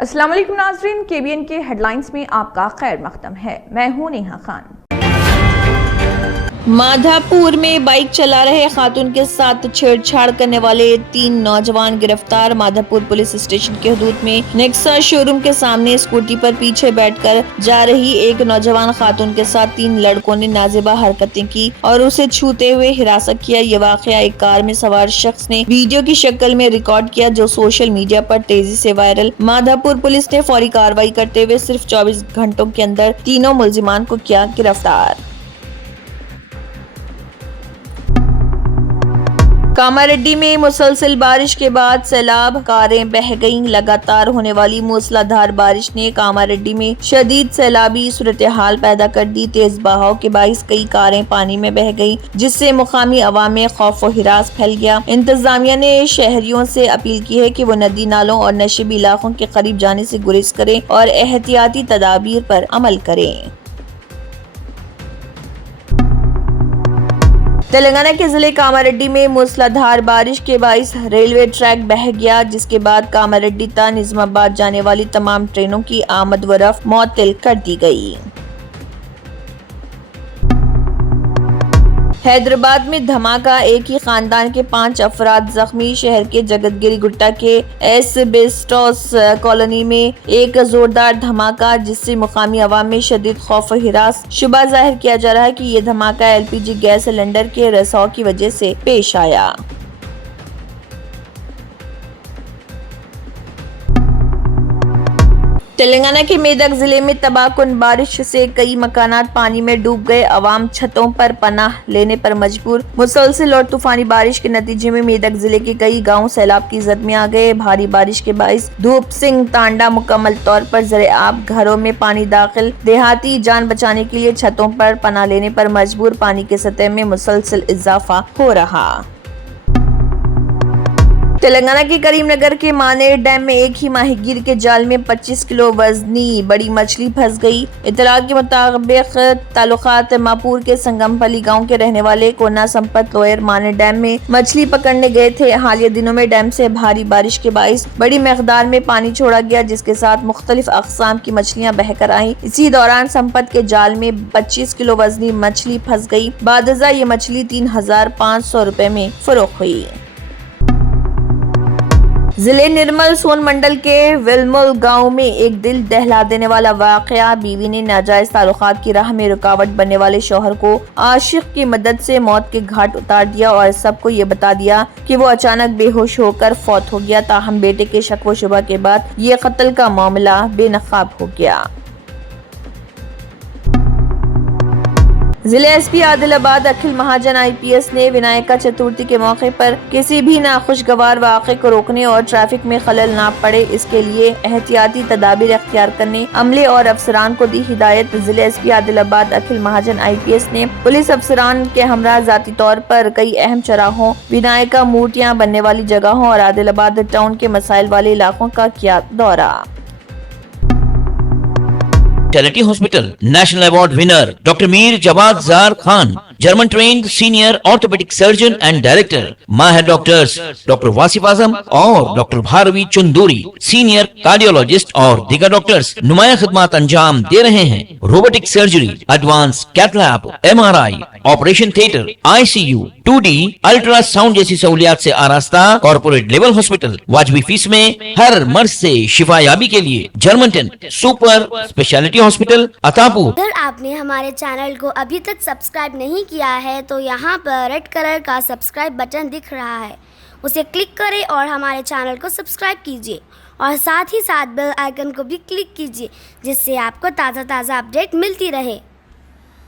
अस्सलाम वालेकुम नाज़रीन, KBN के हेडलाइंस में आपका खैर मकदम है। मैं हूं नेहा खान। माधापुर में बाइक चला रहे खातून के साथ छेड़छाड़ करने वाले 3 नौजवान गिरफ्तार। माधापुर पुलिस स्टेशन के हदूद में नेक्सा शोरूम के सामने स्कूटी पर पीछे बैठकर जा रही एक नौजवान खातून के साथ 3 लड़कों ने नाजेबा हरकतें की और उसे छूते हुए हिरासत किया। ये वाकया एक कार में सवार शख्स ने वीडियो की शक्ल में रिकॉर्ड किया, जो सोशल मीडिया पर तेजी से वायरल। माधापुर पुलिस ने फौरी कार्रवाई करते हुए सिर्फ 24 घंटों के अंदर तीनों मुलजिमान को किया गिरफ्तार। कामारेड्डी में मुसलसल बारिश के बाद सैलाब, कारें बह गईं। लगातार होने वाली मूसलाधार बारिश ने कामारेड्डी में शदीद सैलाबी सूरत-ए-हाल पैदा कर दी। तेज बहाव के बाइस कई कारें पानी में बह गईं, जिससे मुकामी अवाम में खौफ व हिरास फैल गया। इंतजामिया ने शहरियों से अपील की है कि वो नदी नालों और नशीबी इलाकों के करीब जाने से गुरेज करें और एहतियाती तदाबीर पर अमल करें। तेलंगाना के जिले कामारेड्डी में मूसलाधार बारिश के बाइस रेलवे ट्रैक बह गया, जिसके बाद कामारेड्डी ता निजामाबाद जाने वाली तमाम ट्रेनों की आमद व रफ्त मुअत्तल कर दी गई। हैदराबाद में धमाका, एक ही खानदान के 5 अफराद जख्मी। शहर के जगतगिरी गुट्टा के एस्बेस्टोस कॉलोनी में एक जोरदार धमाका, जिससे मुकामी अवाम में शदीद खौफ व हिरास। शुबा जाहिर किया जा रहा है कि ये धमाका LPG गैस सिलेंडर के रिसाव की वजह से पेश आया। तेलंगाना के मेदक जिले में तबाहकुन बारिश से कई मकानात पानी में डूब गए। अवाम छतों पर पनाह लेने पर मजबूर। मुसलसल और तूफानी बारिश के नतीजे में मेदक जिले के कई गांव सैलाब की जद में आ गए। भारी बारिश के बाइस धूप सिंह तांडा मुकम्मल तौर पर ज़र-ए-आब, घरों में पानी दाखिल। देहाती जान बचाने के लिए छतों पर पनाह लेने पर मजबूर। पानी की सतह में मुसलसल इजाफा हो रहा। तेलंगाना के करीमनगर के मानेर डैम में एक ही माहीगीर के जाल में 25 किलो वजनी बड़ी मछली फंस गई। इतला के मुताबिक तालुकात मापुर के संगमपली गांव के रहने वाले कोना संपत लोयर मानेर डैम में मछली पकड़ने गए थे। हालिया दिनों में डैम से भारी बारिश के बाइस बड़ी मकदार में पानी छोड़ा गया, जिसके साथ मुख्तलिफ अक़साम की मछलियां बहकर आईं। इसी दौरान संपत के जाल में 25 किलो वजनी मछली फंस गई। बादजा ये मछली 3500 रुपए में फरोख्त हुई। जिले निर्मल सोन मंडल के विलमुल गांव में एक दिल दहला देने वाला वाकया। बीवी ने नाजायज ताल्लुकात की राह में रुकावट बनने वाले शौहर को आशिक की मदद से मौत के घाट उतार दिया और सबको ये बता दिया कि वो अचानक बेहोश होकर फौत हो गया। ताहम बेटे के शक व शुबा के बाद ये कत्ल का मामला बेनकाब हो गया। जिले SP आदिलाबाद अखिल महाजन IPS ने विनायका चतुर्थी के मौके पर किसी भी नाखुशगवार वाक़े को रोकने और ट्रैफिक में खलल ना पड़े, इसके लिए एहतियाती तदाबीर अख्तियार करने अमले और अफसरान को दी हिदायत। जिले SP आदिलाबाद अखिल महाजन IPS ने पुलिस अफसरान के हमरा जाती तौर पर कई अहम चौराहों, विनायका मूर्तियाँ बनने वाली जगहों और आदिलाबाद टाउन के मसाइल वाले इलाकों का किया दौरा। Specialty Hospital National Award winner Dr. Mir Jawad Zar Khan, German trained senior orthopedic surgeon and director, Mahir doctors Dr. Wasif Azam और Dr. Bharvi Chunduri, senior cardiologist और दीगर डॉक्टर्स नुमाया खिदमत अंजाम दे रहे हैं। Robotic surgery, advance cath lab, MRI, operation theatre, ICU, 2D ultrasound जैसी सहूलियात से आरास्ता कॉर्पोरेट लेवल हॉस्पिटल। वाजबी फीस में हर मर्ज से शिफायाबी के लिए German super speciality hospital Attapur. अगर आपने हमारे चैनल को अभी तक सब्सक्राइब नहीं किया है तो यहाँ पर रेड कलर का सब्सक्राइब बटन दिख रहा है, उसे क्लिक करें और हमारे चैनल को सब्सक्राइब कीजिए और साथ ही साथ बेल आइकन को भी क्लिक कीजिए, जिससे आपको ताज़ा अपडेट मिलती रहे।